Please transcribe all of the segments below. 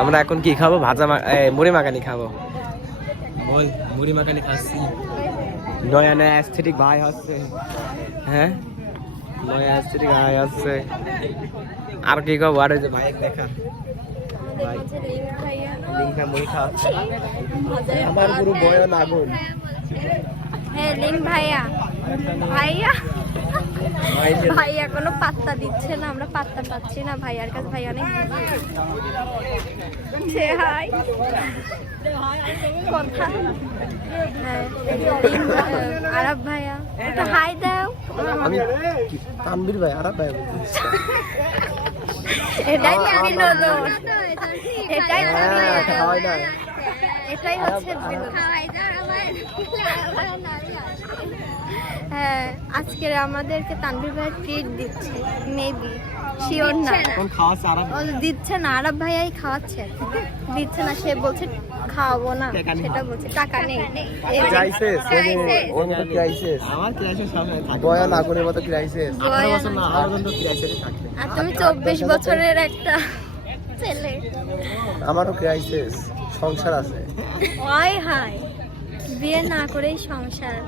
আমরা এখন কি খাবো? মুড়ি মাখানি খাবো। বল, মুড়ি মাখানি খাচ্ছি। নয়া নয়া অ্যাস্থেটিক ভাই হচ্ছে। হ্যাঁ, নয়া অ্যাস্থেটিক ভাই হচ্ছে। আর কি খাবো? আর ওই যে ভাই দেখা ভাই লিঙ্কা মুড়ি খাওয়াচ্ছে। আমার পুরো বয়ন আগুন। হ্যাঁ লিং ভাইয়া ভাইয়া ভাইয়া কোনো পাত্তা দিচ্ছে না, আমরা পাত্তা পাচ্ছি না ভাইয়ার কাছে। ভাই অনেক সে হাই কথা। হ্যাঁ আরব ভাইয়া একটু হাই দাও। আমি তানবীর ভাই, আরব ভাই এটাই তো বিনোদন, এটাই তো খাওয়াই না। এটাই হচ্ছে বিনোদন। হ্যাঁ আজকের আমাদেরকে তানভীর ভাই ট্রিট দিচ্ছে, মেবি শিওর না। এখন খাওয়াচ্ছে আরব। ও দিচ্ছে না, আরব ভাইয়াই খাওয়াচ্ছে, দিচ্ছে না। সে বলছে খাওয়াবো না, সেটা বলছে টাকা নেই। ক্রাইসিস, ওর মতো ক্রাইসিস। আমার ক্রাইসিস সবসময় থাকে। বয়ন আগুনের মতো ক্রাইসিস। 18 বছর না আর পর্যন্ত ক্রাইসিসে থাকবে। আর তুমি 24 বছরের একটা ছেলে। আমারও ক্রাইসিস, সংসার আছে। ওই হাই বিয়ে না করেই সংসার।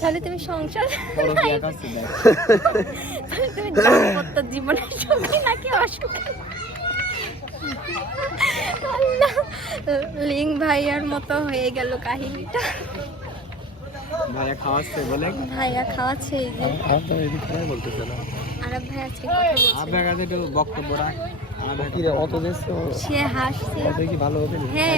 তাহলে তুমি সংসার তুমি দাম্পত্য জীবনের সুখী নাকি অসুখী? আল্লাহ, লিং ভাইয়ার মতো হয়ে গেল কাহিনীটা। ভাইয়া খাওয়াচ্ছে বলে, ভাইয়া খাওয়াচ্ছে এই যে। আর তো এদিকে কথা বলতেছে না। আরব ভাই আজকে কথা বলছে, আপনার কাছে একটু বক্তব্য রাখ। আর কি রে অত দেশ সে হাসছে। কি ভালো হবে না? হ্যাঁ